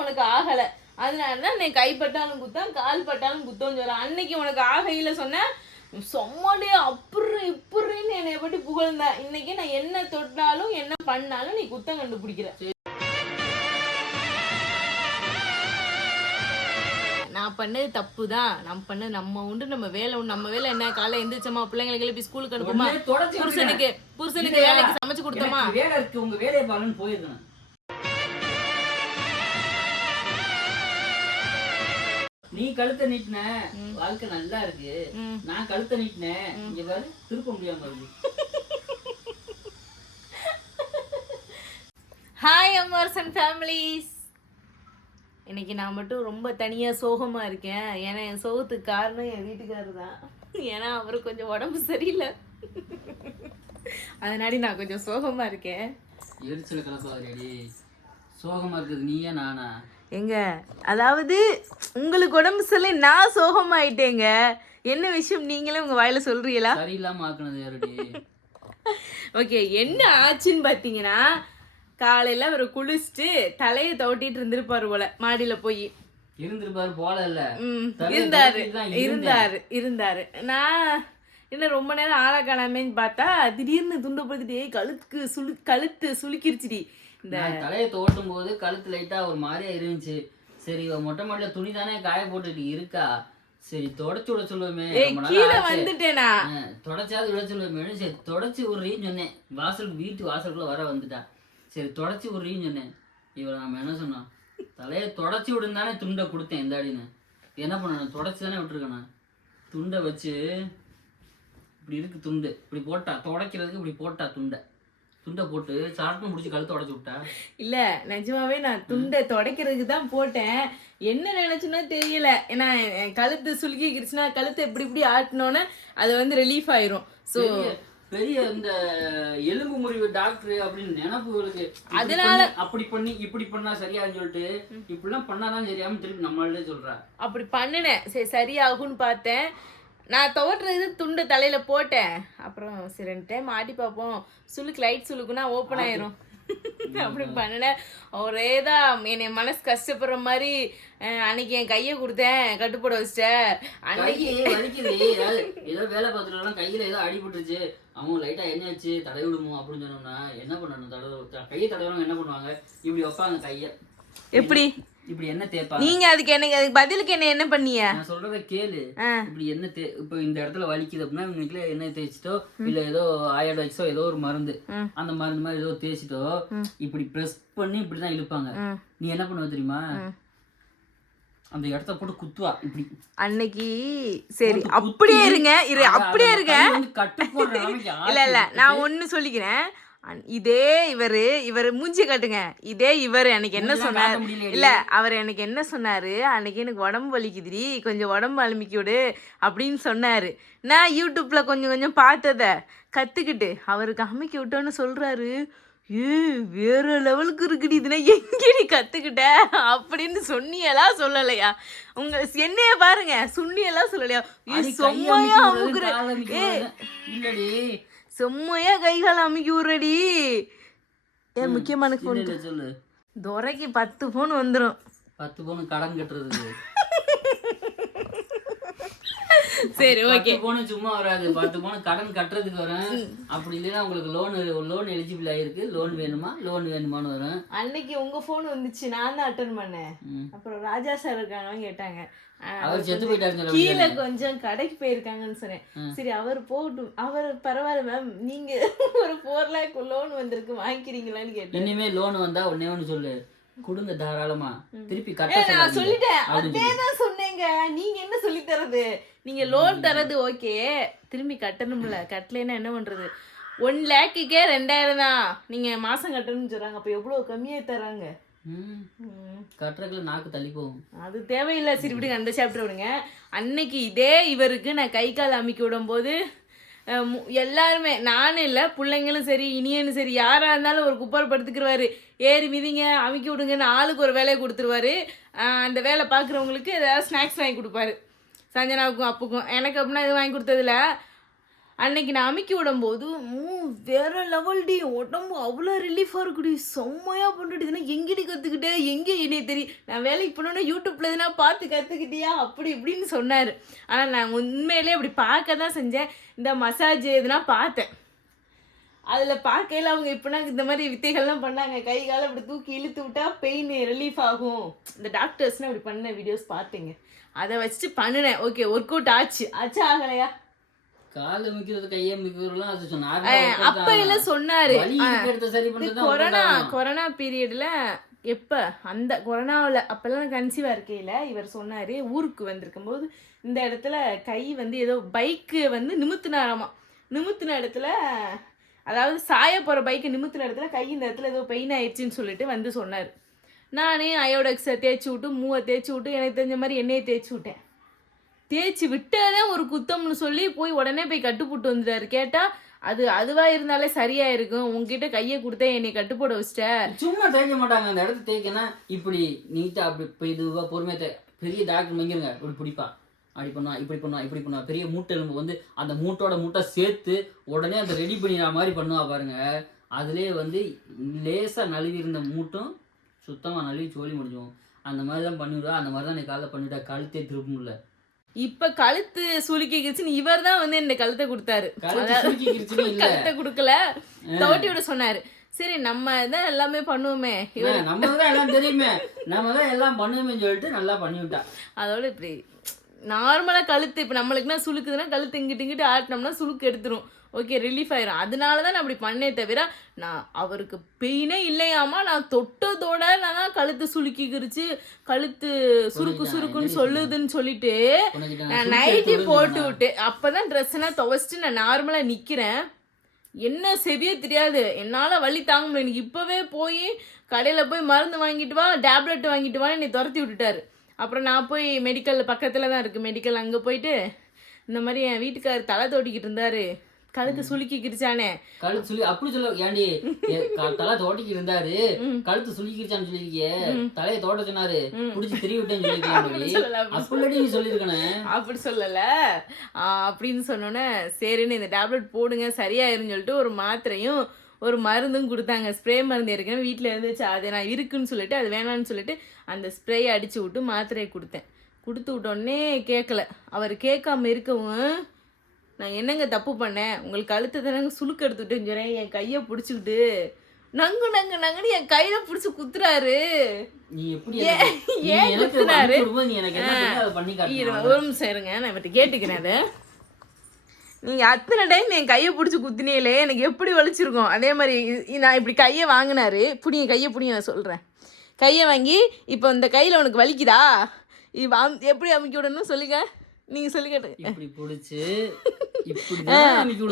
உனக்கு ஆகல, அதனாலதான் நீ கைப்பட்டாலும் குத்தம் கால் பட்டாலும் குத்தம்னு சொல்ற. அன்னைக்கு உனக்கு ஆகையில சொன்ன சொம்மாடே அப்புறம் இப்படின்னு என்னைய பற்றி புகழ்ந்த. இன்னைக்கு நான் என்ன தொட்டாலும் என்ன பண்ணாலும் நீ குத்தம் கண்டுபிடிக்கிற. நான் பண்ணது தப்பு தான். நம்ம உண்டு, நம்ம வேலை உண்டு. நம்ம வேலை என்ன? காலை எந்திரிச்சோமா, பிள்ளைங்களுக்கு எழுப்பி ஸ்கூலுக்கு அனுப்புமா, புருஷனுக்கு வேலைக்கு சமைச்சு கொடுத்தோமா, வேலை இருக்கு உங்க வேலையை பாருன்னு போயிருக்கணும். நீ கழுத்தை நீட்டின வாழ்க்கை நல்லா இருக்கு, நான் கழுத்தை நீட்டினேன் இங்க பாரு திருப்ப முடியாம இருக்கு. ஹாய் அமர்ஸ் அண்ட் ஃபேமிலிஸ். இன்னைக்கு நான் மட்டும் ரொம்ப தனியா சோகமா இருக்கேன். ஏன்னா என் சோகத்துக்கு காரணம் என் வீட்டுக்காரர் தான். ஏன்னா அவரு கொஞ்சம் உடம்பு சரியில்லை, அதனால நான் கொஞ்சம் சோகமா இருக்கேன். எரிச்சல கலப்பாடி சோகமா இருக்குது நீயா நானா? எங்க அதாவது உங்களுக்கு உடம்பு சொல்லி நான் சோகமாயிட்டேங்க. என்ன விஷயம் நீங்களே உங்க வாயில சொல்றீங்களா? சரியில்லாம ஆக்குனது யாருடி? ஓகே, என்ன ஆச்சுன்னு பாத்தீங்கன்னா, காலையில அவர் குளிச்சுட்டு தலையை தவட்டிட்டு இருந்திருப்பாரு போல, மாடியில போய் இருந்திருப்பாரு போல. இல்ல இருந்தாரு. நான் என்ன ரொம்ப நேரம் ஆளா காணாமேன்னு பார்த்தா திடீர்னு துண்டப்படுத்திட்டே கழுத்து சுளுக்கிருச்சுடி. இந்த தலையை தோட்டும் போது கழுத்து லைட்டா ஒரு மாதிரியா இருந்துச்சு. சரி மொட்டை மாடியில துணி தானே காய போட்டுட்டு இருக்கா, சரி தொடச்சு விட சொல்லுவோமே, கீழே வந்துட்டேனா, தொடச்சாவது விட சொல்லுவோமே. சரி தொடச்சு விடுறீன்னு சொன்னேன். வீட்டு வாசலுக்குள்ள வர வந்துட்டா. சரி தொடச்சி விடுறீன்னு சொன்னேன். இவரை நம்ம என்ன சொன்னோம், தலையை தொடச்சி விடுன்னு தானே துண்டை கொடுத்தேன். இந்த அடின்னு என்ன பண்ண, தொடச்சி தானே விட்டுருக்கேன். துண்டை வச்சு இப்படி இருக்கு துண்டு, இப்படி போட்டா துடைக்கிறதுக்கு இப்படி போட்டா துண்டை போட்டு சாட்டம் முடிச்சு கழுத்தை உடச்சி விட்டா. இல்ல நிஜமாவே நான் துண்டை துடைக்கிறதுக்கு தான் போட்டேன். என்ன நினைச்சுன்னா தெரியல. ஏன்னா கழுத்து சுலுக்கிக்கிடுச்சுன்னா கழுத்தை இப்படி ஆட்டினோன்னு அது வந்து ரிலீஃப் ஆயிரும். ஸோ பெரிய இந்த எலும்பு முறிவு டாக்டர் அப்படின்னு நினைப்புகளுக்கு அதனால அப்படி பண்ணி இப்படி பண்ணா சரியான்னு சொல்லிட்டு இப்படிலாம் பண்ணாதான் சரியாம திருப்பி நம்மள்டே சொல்றா. அப்படி பண்ணினேன், சரி சரியாகும்னு பார்த்தேன். நான் துவட்டுறது துண்டு தலையில போட்டேன். அப்புறம் சரி 2 டைம் ஆட்டி பார்ப்போம், லைட் சுளுக்குன்னா ஓப்பன் ஆயிரும் அப்படி பண்ணினேன். ஒரேதான் என்னை மனசு கஷ்டப்படுற மாதிரி. அன்னைக்கு என் கையை கொடுத்தேன், கட்டுப்பட வச்சிட்டேன். அன்னைக்கு ஏதோ வேலை பார்த்துட்டு கையில ஏதோ அடிபட்டுருச்சு, அவங்க லைட்டா என்ன ஆச்சு தடவி விடுமோ அப்படின்னு சொன்னோம்னா என்ன பண்ணணும், கையை தடவுறவங்க என்ன பண்ணுவாங்க, இப்படி வைப்பாங்க கையை. எப்படி இப்படி என்ன தேய்ப்பா நீங்க? அதுக்கு பதிலுக்கு என்ன பண்ணிய? நான் சொல்றத கேளு. இப்படி என்ன இப்ப இந்த இடத்துல வலிக்குது அப்படின்னா இன்னைக்குல என்ன தேய்ச்சிட்டோ இல்ல ஏதோ ஆயோடைக்ஸோ ஏதோ ஒரு மருந்து, அந்த மருந்து மாதிரி ஏதோ தேய்ச்சிட்டோ இப்படி பிரஸ் பண்ணி இப்படிதான் இழுப்பாங்க. நீ என்ன பண்ணுவ தெரியுமா, அந்த இடத்த போட்டு குத்துவா இப்படி. அன்னைக்கு சரி அப்படியே இருங்க, அப்படியே இருங்க, இல்ல நான் ஒண்ணு சொல்லிக்கிறேன். இதே இவர் மூஞ்சி காட்டுங்க. இதே இவர் எனக்கு என்ன சொன்னார், இல்ல அவர் எனக்கு என்ன சொன்னாரு, அன்னைக்கு எனக்கு உடம்பு வலிக்குதுடி, கொஞ்சம் உடம்பு அலுமிக்கி விடு அப்படின்னு சொன்னாரு. நான் யூடியூப்ல கொஞ்சம் பார்த்தத கத்துக்கிட்டு அவருக்கு அமைக்கி விட்டோன்னு சொல்றாரு. வேற லெவலுக்கு இருக்குடி, இதுனா எங்கடி கத்துக்கிட்ட அப்படின்னு சொன்னியெல்லாம் சொல்லலையா? உங்க என்னைய பாருங்க, சொன்னியெல்லாம் சொல்லலையா? சொம்மையா அமுக்குற, செம்மையா கைகால் அமைக்கி விடுறடி. ஏன் முக்கியமான போன் சொல்லு. துரைக்கு 10 போன் வந்துடும். 10 போன் கடன் கட்டுறதுக்கு. சரி ஓகே, போன் சும்மா வராது, 10 போன் கடன் கட்டுறதுக்கு வரும். அப்படி இல்லைன்னா உங்களுக்கு லோன் எலிஜிபிள் ஆயிருக்கு, லோன் வேணுமான்னு வரும். அன்னைக்கு உங்க போன் வந்துச்சு, நான் தான் அட்டன் பண்ணேன். அப்புறம் ராஜா சார் இருக்காங்க கேட்டாங்க, அவர் செத்து போயிட்டாரு, கீழே கொஞ்சம் கடைக்கு போயிருக்காங்கன்னு சொன்னேன். சரி அவர் போட்டும், அவர் பரவாயில்ல மேம், நீங்க ஒரு 4 lakh லோன் வந்திருக்கு வாங்கிக்கிறீங்களான்னு கேட்டேன். இனிமே லோன் வந்தா ஒன்னே ஒன்னு சொல்லு, கொடுங்க தாராளமா, திருப்பி கட்ட. நான் சொல்லிட்டேன், அதேதான் சொன்னேங்க. நீங்க என்ன சொல்லி தரது, நீங்க லோன் தரது ஓகே, திரும்பி கட்டணும்ல, கட்டலைன்னா என்ன பண்றது? 1 lakhக்கே 2000 தான் நீங்க மாசம் கட்டணும்னு சொல்றாங்க. அப்ப எவ்வளவு கம்மியா தராங்க. கட்டுறதுல நாக்கு தள்ளி போகும், அது தேவையில்லை. சரி விடுங்க, அந்த சாப்டர் விடுங்க. அன்னைக்கு இதே இவருக்கு நான் கை கால் அமைக்கி விடும் போது எல்லாருமே, நானும் இல்லை பிள்ளைங்களும் சரி இனியனும் சரி யாராக இருந்தாலும் ஒரு குப்பால் படுத்துக்கிடுவாரு, ஏறி மிதிங்க அமைக்கி விடுங்கன்னு ஆளுக்கு ஒரு வேலையை கொடுத்துருவாரு. அந்த வேலை பார்க்குறவங்களுக்கு ஏதாவது ஸ்நாக்ஸ் வாங்கி கொடுப்பாரு. சஞ்சனாவுக்கும் அப்புக்கும். எனக்கு அப்படின்னா இது வாங்கி கொடுத்ததில்ல. அன்னைக்கு நான் அமுக்கி விடும்போது வேற லெவல் டி, உடம்பு அவ்வளோ ரிலீஃபாக இருக்குடி, செம்மையாக பண்ணிட்டுதுன்னா எங்கடி கற்றுக்கிட்டேன், எங்கே என்னைய தெரியும், நான் வேலைக்கு போனோன்னா யூடியூப்ல எதுனா பார்த்து கற்றுக்கிட்டியா அப்படி இப்படின்னு சொன்னார். ஆனால் நான் உண்மையிலே அப்படி பார்க்க தான் செஞ்சேன். இந்த மசாஜ் எதுனா பார்த்தேன், அதில் பார்க்கையில் அவங்க இப்போனா இந்த மாதிரி வித்தைகள்லாம் பண்ணாங்க, கை காலை அப்படி தூக்கி இழுத்து விட்டா பெயின் ரிலீஃப் ஆகும், இந்த டாக்டர்ஸ்னால் அப்படி பண்ண வீடியோஸ் பார்த்தேங்க, அதை வச்சுட்டு பண்ணினேன். ஓகே, ஒர்க் அவுட் ஆச்சு ஆகலையா? கால் அமைக்கிறது கையை அமைக்கிறதுலாம் அது சொன்னாங்க. அப்ப எல்லாம் சொன்னாரு சரி பண்றது கொரோனா பீரியட்ல, எப்ப அந்த கொரோனாவில் அப்பெல்லாம் கன்சீவா இருக்கையில இவர் சொன்னாரு, ஊருக்கு வந்திருக்கும் போது இந்த இடத்துல கை வந்து ஏதோ பைக்கு வந்து நிமித்தினாராமா, நிமித்தின இடத்துல அதாவது சாய போற பைக்கு நிமித்தின இடத்துல கை இந்த இடத்துல ஏதோ பெயின் ஆயிடுச்சுன்னு சொல்லிட்டு வந்து சொன்னார். நானே அயோடெக்ஸை தேய்ச்சி விட்டு மூவை தேய்ச்சி விட்டு எனக்கு தெரிஞ்ச மாதிரி எண்ணெயை தேய்ச்சி விட்டேன். தேய்ச்சி விட்டாலே ஒரு குத்தம்னு சொல்லி போய் உடனே போய் கட்டுப்போட்டு வந்துட்டாரு. கேட்டால் அதுவாக இருந்தாலே சரியாக இருக்கும், உங்ககிட்ட கையை கொடுத்தா என்னை கட்டுப்போட வச்சிட்ட. சும்மா தேய்க்க மாட்டாங்க, அந்த இடத்த தேய்க்கனா இப்படி நீட்டாக அப்படி இப்போ இதுவாக பொறுமையாக பெரிய டாக்டர் மங்கிருங்க இப்படி பிடிப்பா, அப்படி பண்ணுவா, இப்படி பண்ணுவா, இப்படி பண்ணுவா, பெரிய மூட்டை எலும்பு வந்து அந்த மூட்டை சேர்த்து உடனே அதை ரெடி பண்ணிடுற மாதிரி பண்ணுவா பாருங்க. அதுலேயே வந்து லேசாக நழுவி இருந்த மூட்டும் சுத்தமாக நழுவி சோழி முடிஞ்சுவோம். அந்த மாதிரி தான் பண்ணிவிடுவா. அந்த மாதிரி தான் நீ காலைல பண்ணிவிட்டா, கழுத்தே திரும்ப முடியல. இப்ப கழுத்து சுளுக்கிக்கிச்சுன்னு இவர் தான் வந்து இந்த கழுத்தை கொடுத்தாரு, கழுத்தை கொடுக்கல தோட்டி விட சொன்னாரு. சரி நம்ம தான் எல்லாமே பண்ணுவோமே, நம்ம தான் எல்லாம் தெரியுமே, நம்ம தான் எல்லாம் பண்ணுவோமே சொல்லிட்டு நல்லா பண்ணிவிட்டா. அதோட இப்படி நார்மலா கழுத்து இப்ப நம்மளுக்குன்னா சுளுக்குதுன்னா கழுத்து இங்கிட்டு ஆட்டினோம்னா சுளுக்கு எடுத்துரும், ஓகே ரிலீஃப் ஆயிரும். அதனால தான் நான் அப்படி பண்ணே தவிர நான் அவருக்கு பெயினே இல்லையாமா, நான் தொட்டதோட நான் தான் கழுத்து சுளுக்கிக்கிருச்சு, கழுத்து சுருக்குன்னு சொல்லுதுன்னு சொல்லிட்டு நான் நைட்டி போட்டு விட்டு அப்பதான் ட்ரெஸ்ஸெல்லாம் துவைச்சிட்டு நான் நார்மலா நிக்கிறேன். என்ன செவியே தெரியாது, என்னால் வலி தாங்க முடியல. எனக்கு இப்போவே போய் கடையில் போய் மருந்து வாங்கிட்டு வா, டேப்லெட் வாங்கிட்டு வான்னு என்னை துரத்தி விட்டுட்டாரு. அப்புறம் நான் போய் மெடிக்கல் பக்கத்தில் தான் இருக்குது மெடிக்கல், அங்கே போயிட்டு இந்த மாதிரி என் வீட்டுக்காரர் தலை தோட்டிக்கிட்டு இருந்தாரு, கழுத்து சுளுக்கிக்கிருச்சானே. கழுத்து சுளி அப்படி சொல்ல ஏண்டி, தலை தோட்டிக்கு இருந்தாரு கழுத்து சுளுக்கிருச்சான்னு சொல்லிருக்கியே, தலையை தோட்ட சொன்னாரு புடிச்சு திரி விட்டேன்னு சொல்லிருக்கேன். அப்படி சொல்லல அப்படின்னு சொன்னோன்னே சரின்னு இந்த டேப்லெட் போடுங்க சரியாயிருன்னு சொல்லிட்டு ஒரு மாத்திரையும் ஒரு மருந்தும் கொடுத்தாங்க. ஸ்ப்ரே மருந்து ஏற்கனவே வீட்டில் இருந்துச்சு, அது நான் இருக்குன்னு சொல்லிட்டு அது வேணான்னு சொல்லிட்டு அந்த ஸ்ப்ரேயை அடிச்சு விட்டு மாத்திரையை கொடுத்தேன். கொடுத்து விட்டோடனே கேட்கல. அவர் கேட்காம இருக்கவும் நான் என்னங்க தப்பு பண்ணேன், உங்களுக்கு கழுத்தை தானங்க சுளுக்கு எடுத்துக்கிட்டேன்னு சொன்னேன். என் கையை பிடிச்சிக்கிட்டு நங்குன்னு என் கையில பிடிச்சி குத்துறாரு. ஏன் குத்துறாரு? ஒரு நிமிஷம் இருங்க, நான் இவர்கிட்ட கேட்டுக்கிறேன். அதை நீங்கள் அத்தனை டைம் என் கையை பிடிச்சி குத்தினீங்களே, எனக்கு எப்படி வலிச்சிருக்கும். அதே மாதிரி நான் இப்படி கையை வாங்கினாரு, கையை நான் சொல்கிறேன். கையை வாங்கி இப்போ இந்த கையில் உனக்கு வலிக்குதா, எப்படி அமுக்கி விடணும் சொல்லுங்க, நீங்கள் சொல்லி கேட்டு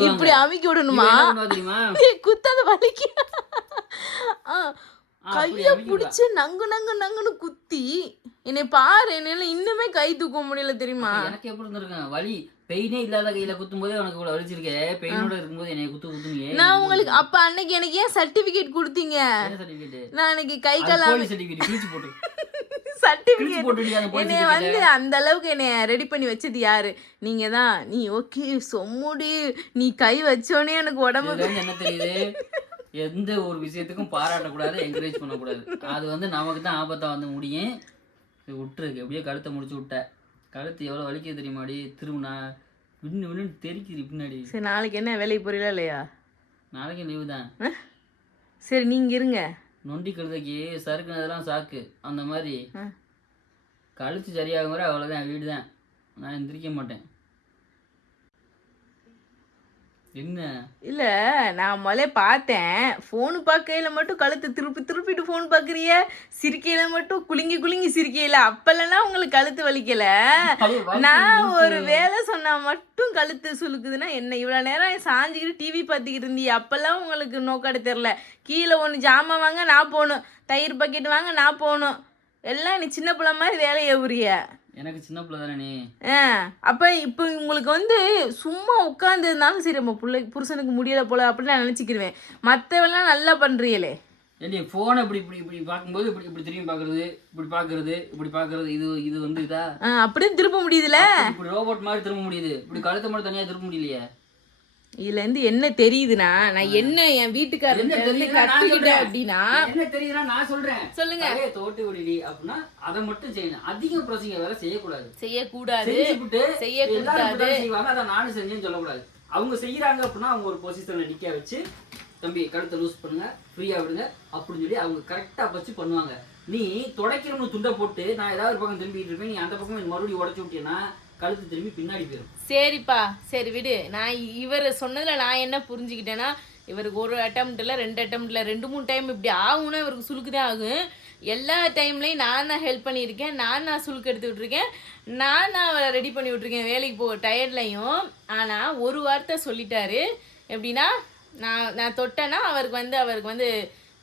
இப்படி அமுக்கி விடணுமா, குத்தாத வலிக்கு கையை பிடிச்சி நங்குன்னு குத்தி என்னை பாரு, என்னால இன்னுமே கை தூக்க முடியல தெரியுமா. எனக்கு எப்படி இருந்திருக்கேன், வலி பெயினே இல்லாத கையில குத்தும் போதே உனக்கு இவ்வளவு வலிச்சிருக்கேன், பெயினோட இருக்கும்போது என்னை குத்துங்க. நான் உங்களுக்கு அப்ப அன்னைக்கு எனக்கு ஏன் சர்டிபிகேட் கொடுத்தீங்க? நான் அன்னைக்கு கை கால் சர்டிபிகேட் என்னைய வந்து அந்த அளவுக்கு என்னைய ரெடி பண்ணி வச்சது யாரு? நீங்க தான். நீ ஓகே சொம்முடி, நீ கை வச்சோடனே எனக்கு உடம்பு என்ன தெரியுது, எந்த ஒரு விஷயத்துக்கும் பாராட்டக்கூடாது, என்கரேஜ் பண்ணக்கூடாது. அது வந்து நமக்கு தான் ஆபத்தா வந்து முடியும். விட்டுருக்கு எப்படியோ கழுத்தை முடிச்சு விட்ட. கழுத்து எவ்வளோ வலிக்குது தெரியுமாடி, திரும்பினா விண்ணு தெரிக்குது பின்னாடி. சரி நாளைக்கு என்ன வேலைக்கு போறீங்களா இல்லையா? நாளைக்கு லீவு தான். சரி நீங்க இருங்க. நொண்டி கழுதைக்கு சறுக்குனதெல்லாம் சாக்கு, அந்த மாதிரி கழுத்து சரியாகும் வரை அவ்வளோதான், வீடு தான். நான் எந்திரிக்க மாட்டேன். என்ன இல்லை நான் முதல்ல பார்த்தேன், ஃபோனு பார்க்கையில மட்டும் கழுத்தை திருப்பிட்டு ஃபோன் பார்க்குறிய, சிரிக்கையில மட்டும் குலுங்கி சிரிக்கையில, அப்போல்லனா உங்களுக்கு கழுத்து வலிக்கலை. நான் ஒரு வேலை சொன்னால் மட்டும் கழுத்து சுளுக்குதுன்னா என்ன, இவ்வளோ நேரம் சாஞ்சிக்கிட்டு டிவி பார்த்துக்கிட்டு இருந்தீ, அப்போல்லாம் உங்களுக்கு நோக்காடு தெரில. கீழே ஒன்று ஜாமான் வாங்க நான் போகணும், தயிர் பக்கெட் வாங்க நான் போகணும், எல்லாம் நீ சின்ன பிள்ளை மாதிரி வேலையை உரிய. எனக்கு சின்ன பிள்ளை தானே நீ. அப்போ இப்போ உங்களுக்கு வந்து சும்மா உட்காந்து இருந்தாலும் சரி, நம்ம புருஷனுக்கு முடியலை போல அப்படின்னு நான் நினச்சிக்கிருவேன். மற்றவெல்லாம் நல்லா பண்ணுறீங்களே. ஏடி ஃபோனை இப்படி பார்க்கும்போது இப்படி திரும்பி பார்க்கறது இது வந்து இதா அப்படியே திருப்ப முடியுதுல, இப்படி ரோபோட் மாதிரி திரும்ப முடியுது, இப்படி கழுத்தை மட்டும் தனியாக திருப்ப முடியலையே. இதுல இருந்து என்ன தெரியுதுன்னா நான் என்ன என் வீட்டுக்காரர்கிட்ட இருந்து கத்துக்கிட்டேன் அப்படின்னா என்ன தெரியுதுன்னா நான் சொல்றேன். சொல்லுங்க. தோட்டி விடுடி அப்படின்னா அதை மட்டும் செய்யணும். அதிக ப்ரோசிங்க வேலை செய்யக்கூடாது. செய்யக்கூடாது. செய்வாங்க. அதை நானும் செஞ்சேன்னு சொல்லக்கூடாது. அவங்க செய்யறாங்க அப்படின்னா அவங்க ஒரு பொசிஷன்ல நிக்க வச்சு தம்பி கழுத்தை லூஸ் பண்ணுங்க, ஃப்ரீயா விடுங்க அப்படின்னு சொல்லி அவங்க கரெக்டா வச்சு பண்ணுவாங்க. நீ துடைக்கிறவனு துண்டை போட்டு நான் ஏதாவது பக்கம் திரும்பிட்டு இருப்பேன், நீ அந்த பக்கம் மறுபடியும் உடச்சு விட்டீங்கன்னா கழுத்து திரும்பி பின்னாடி போயிடும். சரிப்பா, சரி விடு. நான் இவர் சொன்னதுல நான் என்ன புரிஞ்சுக்கிட்டேன்னா, இவருக்கு ஒரு அட்டம்ப்ட்ல 2 அட்டம்ப்ட்ல 2-3 டைம் இப்படி ஆகும்னா இவருக்கு சுலுக்குதான் ஆகும். எல்லா டைம்லையும் நான் தான் ஹெல்ப் பண்ணியிருக்கேன், நான் சுலுக்கு எடுத்து விட்டுருக்கேன், நான் ரெடி பண்ணி விட்டுருக்கேன் வேலைக்கு போக டயர்ட்லையும். ஆனால் ஒரு வார்த்தை சொல்லிட்டாரு. எப்படின்னா நான் தொட்டேன்னா அவருக்கு வந்து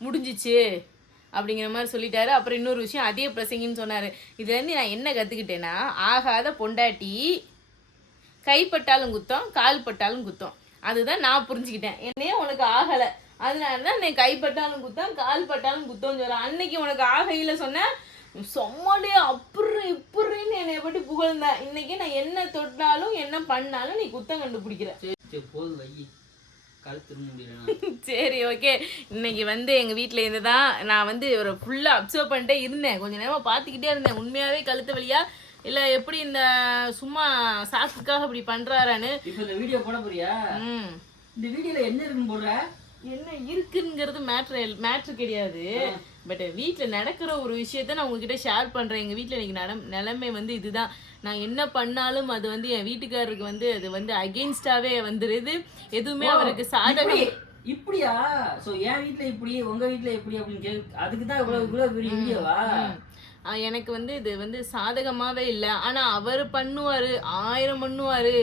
முடிஞ்சிச்சு அப்படிங்கிற மாதிரி சொல்லிட்டாரு. அப்புறம் இன்னொரு விஷயம் அதே பிரசங்கின்னு சொன்னார். இதுலேருந்து நான் என்ன கற்றுக்கிட்டேன்னா, ஆகாத பொண்டாட்டி கைப்பட்டாலும் குத்தம், கால் பட்டாலும் குத்தம். அதுதான் நான் புரிஞ்சுக்கிட்டேன். என்னையே உனக்கு ஆகலை, அதனால தான் நீ கைப்பட்டாலும் குத்தம், கால் பட்டாலும் குத்தம்னு சொல்கிறேன். அன்னைக்கு உனக்கு ஆகையில் சொன்னேன், சொம்மடே இப்படின்னு என்னை பற்றி புகழ்ந்தேன். இன்னைக்கு நான் என்ன தொட்டாலும் என்ன பண்ணாலும் நீ குத்தம் கண்டுபிடிக்கிற. போதும் வை, கழுத்து முடியல. சரி, ஓகே. இன்னைக்கு வந்து எங்கள் வீட்டில் இருந்து தான் நான் வந்து ஒரு ஃபுல்லாக அப்சர்வ் பண்ணிட்டே இருந்தேன். கொஞ்சம் நேரமாக பார்த்துக்கிட்டே இருந்தேன். உண்மையாகவே கழுத்து வலியா இல்லை எப்படி இந்த சும்மா சாக்குக்காக இப்படி பண்ணுறாரான்னு. இப்போ இந்த வீடியோ போட போறியா? இந்த வீடியோவில் என்ன இருக்குன்னு போடுற? என்ன இருக்குங்கிறது மேட்ரு கிடையாது. பட் வீட்டில் நடக்கிற ஒரு விஷயத்த நான் உங்ககிட்ட ஷேர் பண்ணுறேன். எங்கள் வீட்டில் இன்னைக்கு நிலைமை வந்து இதுதான். நான் என்ன பண்ணாலும் அது வந்து என் வீட்டுக்காரருக்கு வந்து அது வந்து அகெயின்ஸ்டாவே வந்துருது. எதுவுமே அவருக்கு சாதகம். இப்படியா? சோ என் வீட்ல இப்படி, உங்க வீட்ல எப்படி அப்படின்னு அதுக்கு தான் இவ்வளவு வீடியோவா? எனக்கு வந்து இது வந்து சாதகமாவே இல்லை. ஆனா அவர் பண்ணுவாரு, 1000 பண்ணுவாரு.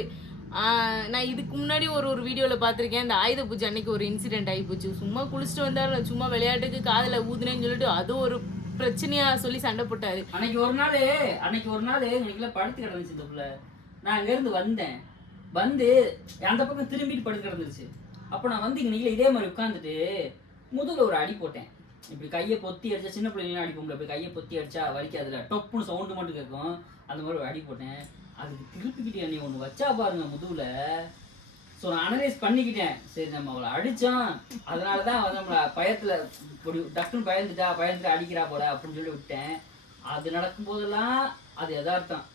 நான் இதுக்கு முன்னாடி ஒரு வீடியோவில் பார்த்துருக்கேன். இந்த ஆயுத பூஜை அன்னைக்கு ஒரு இன்சிடென்ட் ஆகி போச்சு. சும்மா குளிச்சுட்டு வந்தாரு, சும்மா விளையாட்டுக்கு காதில் ஊதுனேன்னு சொல்லிட்டு அது ஒரு பிரச்சனையா சொல்லி சண்டை போட்டாரு. அன்னைக்கு ஒரு நாள் எங்களுக்குள்ள படுத்து கிடந்துச்சு இந்த புள்ள. நான் அங்க இருந்து வந்தேன், வந்து அந்த பக்கம் திரும்பிட்டு படுத்து கிடந்துருச்சு. அப்போ நான் வந்து இன்னைக்கு இதே மாதிரி உட்காந்துட்டு முதுகுல ஒரு அடி போட்டேன். இப்படி கையை பொத்தி அடிச்சா, சின்ன பிள்ளைங்களாம் அடிப்போம்ல, இப்படி கையை பொத்தி அடிச்சா வலிக்காதுல, டொப்புன்னு சவுண்டு மட்டும் கேட்கும். அந்த மாதிரி ஒரு அடி போட்டேன். அதுக்கு திருப்பிக்கிட்டே நீ ஒன்று வச்சா பாருங்க முதுகுல. ஸோ நான் அனலைஸ் பண்ணிக்கிட்டேன். சரி நம்ம அவளை அடித்தோம், அதனால தான் வந்து நம்மளை பயத்தில் இப்படி டக்குன்னு பயந்துட்டு அடிக்கிறா போல அப்படின்னு சொல்லி விட்டேன். அது நடக்கும் போதெல்லாம் அது யதார்த்தம்.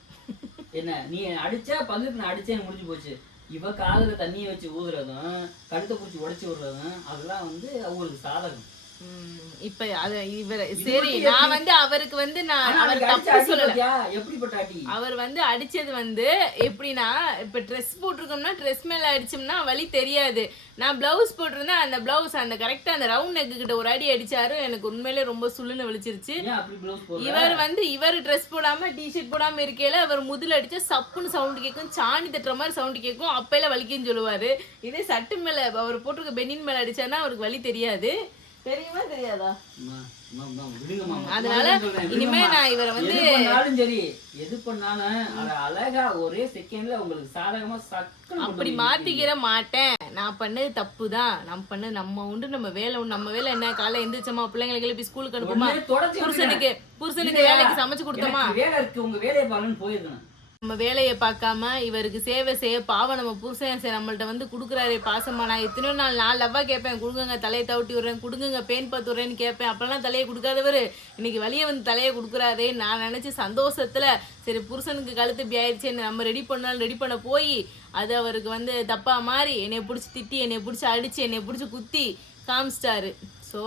என்ன நீ அடித்தா பங்குக்கு நான் அடித்தேன்னு முடிஞ்சு போச்சு. இவ காதில் தண்ணியை வச்சு ஊதுறதும் கழுத்தை பிடிச்சி உடச்சி விடுறதும் அதெல்லாம் வந்து அவங்களுக்கு சாதகம். இப்ப அது இவர் சரி, நான் வந்து அவருக்கு வந்து நான் அவர் தப்பு சொல்லல. எப்படிப்பட்ட அடி அவர் வந்து அடிச்சது வந்து எப்படின்னா, இப்ப ட்ரெஸ் போட்டிருக்கோம்னா ட்ரெஸ் மேல அடிச்சோம்னா வலி தெரியாது. நான் பிளவுஸ் போட்டிருந்தேன், அந்த பிளவுஸ் அந்த கரெக்டா அந்த ரவுண்ட் நெக்கு கிட்ட ஒரு அடி அடிச்சாரு. எனக்கு உண்மையிலே ரொம்ப சுள்ளுன்னு வலிச்சிருச்சு. இவர் ட்ரெஸ் போடாம டிஷர்ட் போடாம இருக்கையில அவர் முதல்ல அடிச்சா சப்புன்னு சவுண்ட் கேட்கும், சாணி தட்டுற மாதிரி சவுண்ட் கேட்கும், அப்பையில வலிக்குன்னு சொல்லுவாரு. இதே சட்டு மேல அவர் போட்டிருக்க பெனின் மேல அடிச்சாருன்னா அவருக்கு வலி தெரியாது. தெரியுமா தெரியாதா? அதனால இனிமே நான் இவரை வந்து சரி எது பண்ணாலும் அத அழகா ஒரே செகண்ட்ல உங்களுக்கு சாதகமா அப்படி மாத்திக்கிற மாட்டேன். நான் பண்ணது தப்பு தான். நம்ம உண்டு, நம்ம வேலை உண்டு. நம்ம வேலை என்ன, காலைல எந்திரிச்சோமா, பிள்ளைங்களுக்கு எழுப்பி ஸ்கூலுக்கு அனுப்புமா, புருஷனுக்கு வேலைக்கு சமைச்சு கொடுத்தோமா, வேலை இருக்கு உங்க வேலையை பாருன்னு போயிருக்கணும். நம்ம வேலையை பார்க்காம இவருக்கு சேவை செய்ய பாவம் நம்ம புருஷன் நம்மள்ட்ட வந்து கொடுக்குறாரு பாசமா. நான் எத்தனையோ நாள் லவ்வா கேட்பேன், கொடுங்க தலையை தவிட்டி விடுறேன், கொடுங்க பேன் பார்த்து விடுறேன்னு கேட்பேன். அப்பெல்லாம் தலையை கொடுக்காதவர் இன்னைக்கு வழியை வந்து தலையை கொடுக்குறாரு. நான் நினச்சி சந்தோஷத்துல சரி புருஷனுக்கு கழுத்து இப்படி ஆயிடுச்சு, நம்ம ரெடி பண்ணாலும் ரெடி பண்ண போய் அது அவருக்கு வந்து தப்பா மாறி என்னை பிடிச்சி திட்டி, என்னை பிடிச்சி அடிச்சு, என்னை பிடிச்சி குத்தி காமிச்சிட்டாரு. ஸோ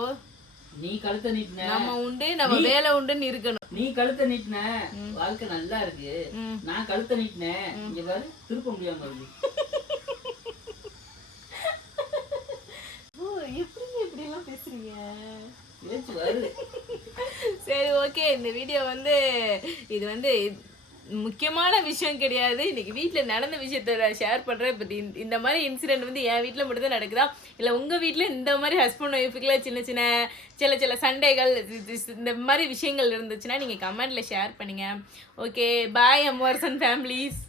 நீ கழுத்தை நீட்டின, நம்ம உண்டு, நம்ம வேலை உண்டுன்னு இருக்கணும். நீ கழுத்தை நீட்டின வாழ்க்கை நல்லா இருக்கு, நான் கழுத்தை நீட்டினேன் இங்க பாரு திருப்ப முடியாம இருக்கு. எப்படி எல்லாம் பேசுறீங்க? வருது. சரி, ஓகே. இந்த வீடியோ வந்து இது வந்து முக்கியமான விஷயம் கிடையாது. இன்னைக்கு வீட்டில் நடந்த விஷயத்த நான் ஷேர் பண்ணுறேன். பட் இந்த மாதிரி இன்சிடென்ட் வந்து என் வீட்டில் மட்டும்தான் நடக்குதா, இல்லை உங்கள் வீட்டில் இந்த மாதிரி ஹஸ்பண்ட் ஒய்ஃபுக்குலாம் சில சண்டைகள் இந்த மாதிரி விஷயங்கள் இருந்துச்சுன்னா நீங்கள் கமெண்ட்டில் ஷேர் பண்ணுங்கள். ஓகே, பாய் அம்மார்ஸ் அண்ட் ஃபேமிலிஸ்.